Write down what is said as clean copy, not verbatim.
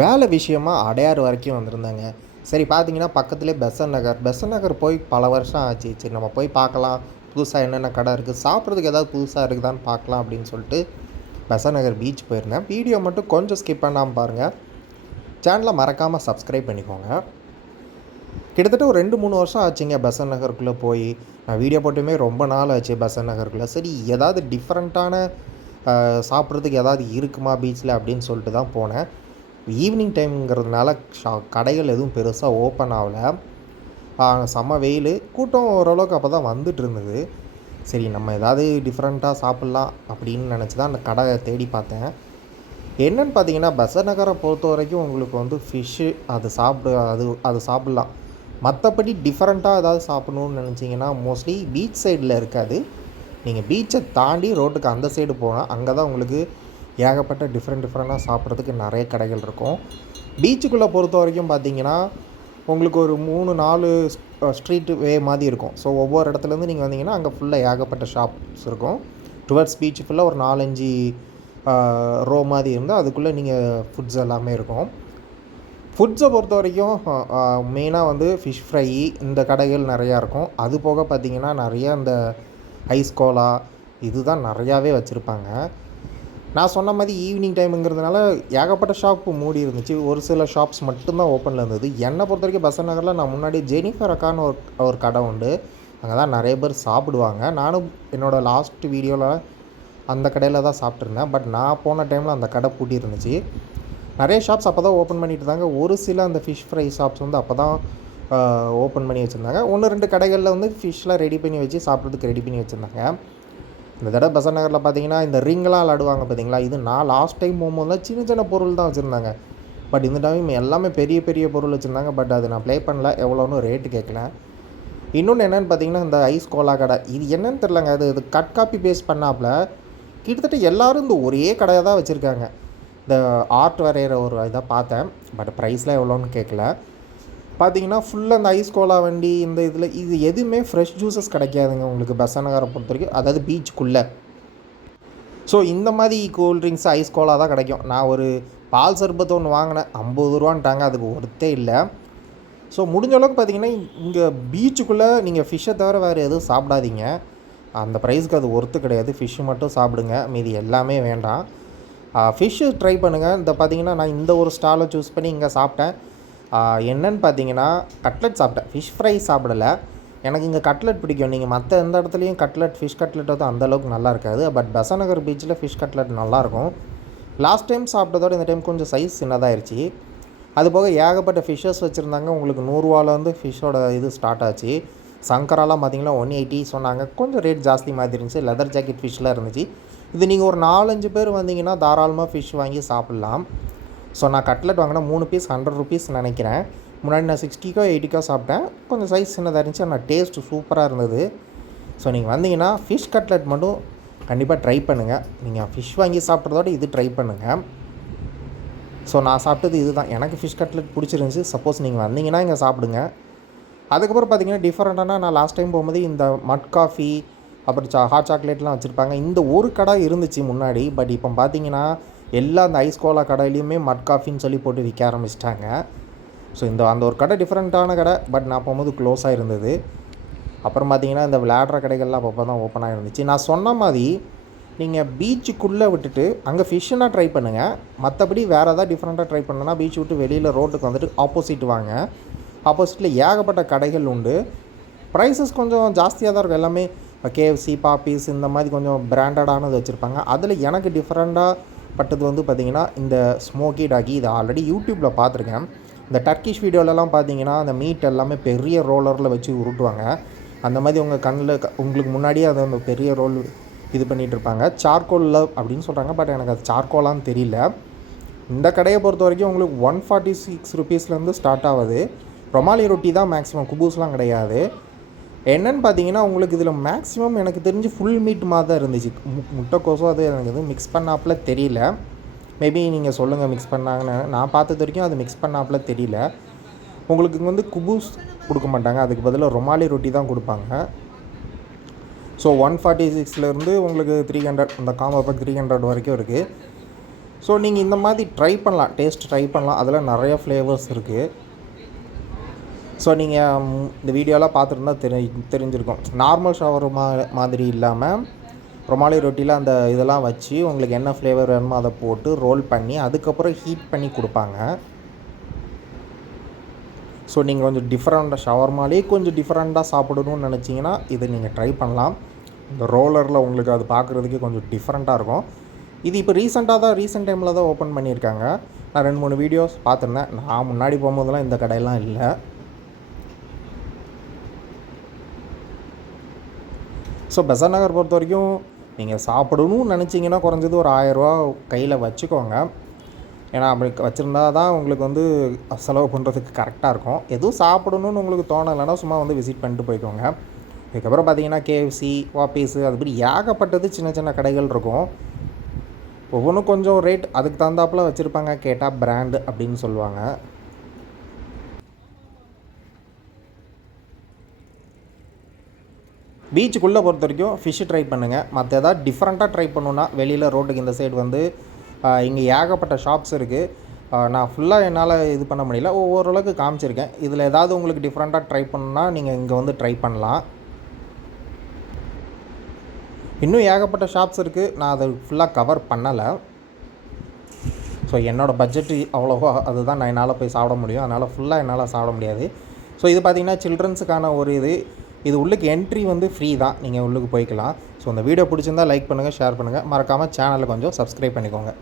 வேலை விஷயமா அடையார் வரைக்கும் வந்திருந்தேங்க. சரி பார்த்தீங்கன்னா, பக்கத்திலேயே பெசன்ட் நகர் போய் பல வருஷம் ஆச்சு. சரி நம்ம போய் பார்க்கலாம். புதுசா என்னென்ன கடை இருக்குது, சாப்பிட்றதுக்கு ஏதாவது புதுசா இருக்குதான்னு பார்க்கலாம் அப்படின்னு சொல்லிட்டு பெசன்ட் நகர் பீச் போயிருந்தேன். வீடியோ மட்டும் கொஞ்சம் ஸ்கிப் பண்ணாம பாருங்கள். சேனலை மறக்காமல் சப்ஸ்கிரைப் பண்ணிக்கோங்க. கிட்டத்தட்ட ஒரு 2, 3 வருஷம் ஆச்சுங்க பெசன்ட் நகருக்குள்ளே போய். நான் வீடியோ போட்டுமே ரொம்ப நாள் ஆச்சு பெசன்ட் நகருக்குள்ளே. சரி ஏதாவது டிஃப்ரெண்ட்டான சாப்பிட்றதுக்கு ஏதாவது இருக்குமா பீச்சில் அப்படின்னு சொல்லிட்டு தான் போனேன். ஈவினிங் டைம்ங்கிறதுனால கடைகள் எதுவும் பெருசாக ஓப்பன் ஆகலை. செம்ம வெயில், கூட்டம் ஓரளவுக்கு அப்போ தான் வந்துட்டு இருந்தது. சரி நம்ம ஏதாவது டிஃப்ரெண்ட்டாக சாப்பிட்லாம் அப்படின்னு நினச்சி தான் அந்த கடை தேடி பார்த்தேன். என்னென்னு பார்த்தீங்கன்னா, பெசன்ட் நகரை பொறுத்த வரைக்கும் உங்களுக்கு வந்து ஃபிஷ்ஷு அது சாப்பிட்லாம். மற்றபடி டிஃப்ரெண்ட்டாக ஏதாவது சாப்பிட்ணுன்னு நினச்சிங்கன்னா மோஸ்ட்லி பீச் சைடில் இருக்காது. நீங்கள் பீச்சை தாண்டி ரோட்டுக்கு அந்த சைடு போனால் அங்கே தான் உங்களுக்கு ஏகப்பட்ட டிஃப்ரெண்ட்டாக சாப்பிட்றதுக்கு நிறைய கடைகள் இருக்கும். பீச்சுக்குள்ளே பொறுத்த வரைக்கும் பார்த்தீங்கன்னா, உங்களுக்கு ஒரு 3, 4 ஸ்ட்ரீட் வே மாதிரி இருக்கும். ஸோ ஒவ்வொரு இடத்துலேருந்து நீங்கள் வந்தீங்கன்னா அங்கே ஃபுல்லாக ஏகப்பட்ட ஷாப்ஸ் இருக்கும். டுவர்ட்ஸ் பீச் ஃபுல்லாக ஒரு 4, 5 ரோ மாதிரி இருந்தால் அதுக்குள்ளே நீங்கள் ஃபுட்ஸ் எல்லாமே இருக்கும். ஃபுட்ஸை பொறுத்த வரைக்கும் மெயினாக வந்து ஃபிஷ் ஃப்ரை இந்த கடைகள் நிறையா இருக்கும். அது போக பார்த்திங்கன்னா நிறையா இந்த ஐஸ் கோலா இதுதான் நிறையாவே வச்சுருப்பாங்க. நான் சொன்ன மாதிரி ஈவினிங் டைமுங்கிறதுனால ஏகப்பட்ட ஷாப்பு மூடி இருந்துச்சு. ஒரு சில ஷாப்ஸ் மட்டும்தான் ஓப்பனில் இருந்தது. என்னை பொறுத்த வரைக்கும் பெசன்ட் நகரில் நான் முன்னாடி ஜெனிஃபர் அக்கான்னு ஒரு கடை உண்டு. அங்கே தான் நிறைய பேர் சாப்பிடுவாங்க. நானும் என்னோடய லாஸ்ட் வீடியோவில் அந்த கடையில் தான் சாப்பிட்ருந்தேன். பட் நான் போன டைமில் அந்த கடை பூட்டி இருந்துச்சு. நிறைய ஷாப்ஸ் அப்போ தான் ஓப்பன் பண்ணிட்டு இருந்தாங்க. ஒரு சில அந்த ஃபிஷ் ஃப்ரை ஷாப்ஸ் வந்து அப்போ தான் ஓப்பன் பண்ணி வச்சுருந்தாங்க. 1, 2 கடைகளில் வந்து ஃபிஷ்லாம் ரெடி பண்ணி வச்சு சாப்பிட்றதுக்கு ரெடி பண்ணி வச்சுருந்தாங்க. இந்த தடவை பெசன்ட் நகரில் பார்த்தீங்கன்னா, இந்த ரிங்கெலாம் விளாடுவாங்க பார்த்தீங்களா, இது நான் லாஸ்ட் டைம் போகும்போது சின்ன சின்ன பொருள் தான் வச்சுருந்தாங்க. பட் இந்த டைம் எல்லாமே பெரிய பெரிய பொருள் வச்சுருந்தாங்க. பட் அது நான் ப்ளே பண்ணல, எவ்வளோன்னு ரேட்டு கேட்கல. இன்னொன்று என்னென்னு பார்த்தீங்கன்னா, இந்த ஐஸ் கோலா கடை, இது என்னென்னு தெரிலங்க. இது கட் காப்பி பேஸ்ட் பண்ணாப்புல கிட்டத்தட்ட எல்லோரும் இந்த ஒரே கடையை தான் வச்சுருக்காங்க. இந்த ஆர்ட் வரைகிற ஒரு இதை பார்த்தேன். பட் ப்ரைஸ்லாம் எவ்வளோன்னு கேட்கல. பார்த்தீங்கன்னா ஃபுல்லாக இந்த ஐஸ் கோலா வண்டி இந்த இதில் இது எதுவுமே ஃப்ரெஷ் ஜூஸஸ் கிடைக்காதுங்க உங்களுக்கு பெசன்ட் நகரை பொறுத்த வரைக்கும், அதாவது பீச்சுக்குள்ளே. ஸோ இந்த மாதிரி கூல்ட்ரிங்க்ஸ் ஐஸ் கோலா தான் கிடைக்கும். நான் ஒரு பால் சர்பத்து ஒன்று வாங்கினேன், 50 ரூபான்ட்டாங்க. அதுக்கு ஒர்த்தே இல்லை. ஸோ முடிஞ்ச அளவுக்கு பார்த்தீங்கன்னா இங்கே பீச்சுக்குள்ளே நீங்கள் ஃபிஷ்ஷை தவிர வேறு எதுவும் சாப்பிடாதீங்க. அந்த ப்ரைஸுக்கு அது ஒர்த்து கிடையாது. ஃபிஷ்ஷு மட்டும் சாப்பிடுங்க, மீதி எல்லாமே வேண்டாம். ஃபிஷ்ஷு ட்ரை பண்ணுங்கள். இந்த பார்த்தீங்கன்னா நான் இந்த ஒரு ஸ்டாலை சூஸ் பண்ணி இங்கே சாப்பிட்டேன். என்னென்னு பார்த்தீங்கன்னா கட்லெட் சாப்பிட்டேன், ஃபிஷ் ஃப்ரை சாப்பிடலை. எனக்கு இங்கே கட்லெட் பிடிக்கும். நீங்கள் மற்ற எந்த இடத்துலையும் ஃபிஷ் கட்லெட் வந்து அந்தளவுக்கு நல்லா இருக்காது. பட் பெசன்ட் நகர் பீச்சில் ஃபிஷ் கட்லெட் நல்லாயிருக்கும். லாஸ்ட் டைம் சாப்பிட்டதோட இந்த டைம் கொஞ்சம் சைஸ் சின்னதாகிடுச்சு. அது போக ஏகப்பட்ட ஃபிஷ்ஷஸ் வச்சுருந்தாங்க. உங்களுக்கு 100 ரூபாலேருந்து ஃபிஷ்ஷோட இது ஸ்டார்ட் ஆச்சு. சங்கராலாம் பார்த்தீங்கன்னா 180 சொன்னாங்க. கொஞ்சம் ரேட் ஜாஸ்தி மாதிரி இருந்துச்சு. லெதர் ஜாக்கெட் ஃபிஷ்லாம் இருந்துச்சு. இது நீங்கள் ஒரு 4, 5 பேர் வந்தீங்கன்னா தாராளமாக ஃபிஷ் வாங்கி சாப்பிட்லாம். ஸோ நான் கட்லெட் வாங்கினா 3 பீஸ் 100 ருபீஸ் நினைக்கிறேன். முன்னாடி நான் 60கோ 80கோ சாப்பிட்டேன். கொஞ்சம் சைஸ் சின்னதாக இருந்துச்சு, ஆனால் டேஸ்ட்டு சூப்பராக இருந்தது. ஸோ நீங்கள் வந்தீங்கன்னா ஃபிஷ் கட்லெட் மட்டும் கண்டிப்பாக ட்ரை பண்ணுங்கள். நீங்கள் ஃபிஷ் வாங்கி சாப்பிட்றதோட இது ட்ரை பண்ணுங்கள். ஸோ நான் சாப்பிட்டது இது தான். எனக்கு ஃபிஷ் கட்லெட் பிடிச்சிருந்துச்சி. சப்போஸ் நீங்கள் வந்தீங்கன்னா இங்கே சாப்பிடுங்க. அதுக்கப்புறம் பார்த்தீங்கன்னா டிஃப்ரெண்ட்டான நான் லாஸ்ட் டைம் போகும்போது இந்த மட் காஃபி அப்புறம் ஹாட் சாக்லேட்லாம் வச்சுருப்பாங்க. இந்த ஒரு கடை இருந்துச்சு முன்னாடி. பட் இப்போ பார்த்தீங்கன்னா எல்லா அந்த ஐஸ் கோலா கடையிலையுமே மட் காஃபின்னு சொல்லி போட்டு விற்க ஆரம்பிச்சிட்டாங்க. ஸோ அந்த ஒரு கடை டிஃப்ரெண்ட்டான கடை. பட் நான் போகும்போது க்ளோஸாக இருந்தது. அப்புறம் பார்த்தீங்கன்னா இந்த விளையாடுற கடைகள்லாம் அப்பப்போ தான் ஓப்பனாக இருந்துச்சு. நான் சொன்ன மாதிரி நீங்கள் பீச்சுக்குள்ளே விட்டுட்டு அங்கே ஃபிஷ்ஷுனா ட்ரை பண்ணுங்கள். மற்றபடி வேறு எதாவது டிஃப்ரெண்ட்டாக ட்ரை பண்ணணுன்னா பீச் விட்டு வெளியில் ரோட்டுக்கு வந்துட்டு ஆப்போசிட் வாங்க. ஆப்போசிட்டில் ஏகப்பட்ட கடைகள் உண்டு. ப்ரைஸஸ் கொஞ்சம் ஜாஸ்தியாக தான் இருக்கும். எல்லாமே KFC, பாப்பீஸ் இந்த மாதிரி கொஞ்சம் பிராண்டடானது வச்சுருப்பாங்க. அதில் எனக்கு டிஃப்ரெண்ட்டாக பட்டது வந்து பார்த்திங்கன்னா இந்த ஸ்மோக்கி டாகி. இதை ஆல்ரெடி யூடியூப்பில் பார்த்துருக்கேன். இந்த டர்க்கிஷ் வீடியோலலாம் பார்த்தீங்கன்னா அந்த மீட் எல்லாமே பெரிய ரோலரில் வச்சு உருட்டுவாங்க. அந்த மாதிரி உங்கள் கண்ணில் உங்களுக்கு முன்னாடியே அதை அந்த பெரிய ரோல் இது பண்ணிகிட்ருப்பாங்க. சார்கோல் லவ் அப்படின்னு சொல்கிறாங்க. பட் எனக்கு அது சார்கோலான்னு தெரியல. இந்த கடையை பொறுத்த வரைக்கும் உங்களுக்கு 146 ருபீஸ்லேருந்து ஸ்டார்ட் ஆகுது. ரொமாலி ரொட்டி தான் மேக்ஸிமம், குபூஸ்லாம் கிடையாது. என்னென்னு பார்த்தீங்கன்னா உங்களுக்கு இதில் மேக்ஸிமம் எனக்கு தெரிஞ்சு ஃபுல் மீட் மாதிரி தான் இருந்துச்சு. முட்டைக்கோசம் அது எனக்கு எதுவும் மிக்ஸ் பண்ணாப்புல தெரியல. மேபி நீங்கள் சொல்லுங்கள் மிக்ஸ் பண்ணாங்கன்னு. நான் பார்த்தது வரைக்கும் அது மிக்ஸ் பண்ணாப்புல தெரியல. உங்களுக்கு வந்து குபூஸ் கொடுக்க மாட்டாங்க, அதுக்கு பதிலாக ரொமாலி ரொட்டி தான் கொடுப்பாங்க. ஸோ 146லேருந்து உங்களுக்கு 300 அந்த காம்போ பேக் 300 வரைக்கும் இருக்குது. ஸோ நீங்கள் இந்த மாதிரி ட்ரை பண்ணலாம், டேஸ்ட் ட்ரை பண்ணலாம். அதில் நிறைய ஃப்ளேவர்ஸ் இருக்குது. ஸோ நீங்கள் இந்த வீடியோலாம் பார்த்துருந்தா தெரிஞ்சிருக்கும். நார்மல் ஷவர்மா மாதிரி இல்லாமல் ரொமாலி ரொட்டியில் அந்த இதெல்லாம் வச்சு உங்களுக்கு என்ன ஃப்ளேவர் வேணுமோ அதை போட்டு ரோல் பண்ணி அதுக்கப்புறம் ஹீட் பண்ணி கொடுப்பாங்க. ஸோ நீங்கள் கொஞ்சம் டிஃப்ரெண்ட்டாக ஷவர்மாலே கொஞ்சம் டிஃப்ரெண்ட்டாக சாப்பிடணும்னு நினச்சிங்கன்னா இதை நீங்கள் ட்ரை பண்ணலாம். இந்த ரோலரில் உங்களுக்கு அது பார்க்குறதுக்கே கொஞ்சம் டிஃப்ரெண்ட்டாக இருக்கும். இது இப்போ ரீசெண்ட் டைமில் தான் ஓப்பன் பண்ணியிருக்காங்க. நான் 2-3 வீடியோஸ் பார்த்துருந்தேன். நான் முன்னாடி போகும்போதெல்லாம் இந்த கடையெல்லாம் இல்லை. ஸோ பெசன்ட் நகர் பொறுத்த வரைக்கும் நீங்கள் சாப்பிடணும்னு நினச்சிங்கன்னா குறைஞ்சது ஒரு 1000 ரூபா கையில் வச்சுக்கோங்க. ஏன்னா அப்படி வச்சுருந்தா தான் உங்களுக்கு வந்து செலவு பண்ணுறதுக்கு கரெக்டாக இருக்கும். எதுவும் சாப்பிடணுன்னு உங்களுக்கு தோணலைன்னா சும்மா வந்து விசிட் பண்ணிட்டு போய்க்கோங்க. இதுக்கப்புறம் பார்த்தீங்கன்னா கேஎஃப்சி, வாப்பீஸு அது மாதிரி ஏகப்பட்டது சின்ன சின்ன கடைகள் இருக்கும். ஒவ்வொன்றும் கொஞ்சம் ரேட் அதுக்கு தகுந்தாப்பில் வச்சுருப்பாங்க. கேட்டால் பிராண்டு அப்படின்னு சொல்லுவாங்க. பீச்சுக்குள்ளே பொறுத்த வரைக்கும் ஃபிஷ்ஷு ட்ரை பண்ணுங்கள். மற்ற எதாவது டிஃப்ரெண்ட்டாக ட்ரை பண்ணணுன்னா வெளியில் ரோட்டுக்கு இந்த சைடு வந்து இங்கே ஏகப்பட்ட ஷாப்ஸ் இருக்குது. நான் ஃபுல்லாக என்னால் இது பண்ண முடியல, ஓரளவுக்கு காமிச்சிருக்கேன். இதில் ஏதாவது உங்களுக்கு டிஃப்ரெண்ட்டாக ட்ரை பண்ணணுன்னா நீங்கள் இங்கே வந்து ட்ரை பண்ணலாம். இன்னும் ஏகப்பட்ட ஷாப்ஸ் இருக்குது. நான் அதை ஃபுல்லாக கவர் பண்ணலை. ஸோ என்னோடய பட்ஜெட்டு அவ்வளோவா அதுதான் நான் என்னால் போய் சாப்பிட முடியும். அதனால் ஃபுல்லாக என்னால் சாப்பிட முடியாது. ஸோ இது பார்த்திங்கன்னா சில்ட்ரன்ஸுக்கான ஒரு இது உள்ளுக்கு என்ட்ரி வந்து ஃப்ரீ தான். நீங்கள் உள்ளுக்கு போய்க்கலாம். ஸோ இந்த வீடியோ பிடிச்சிருந்தால் லைக் பண்ணுங்கள், ஷேர் பண்ணுங்கள். மறக்காமல் சேனலை கொஞ்சம் சப்ஸ்கிரைப் பண்ணிக்கோங்க.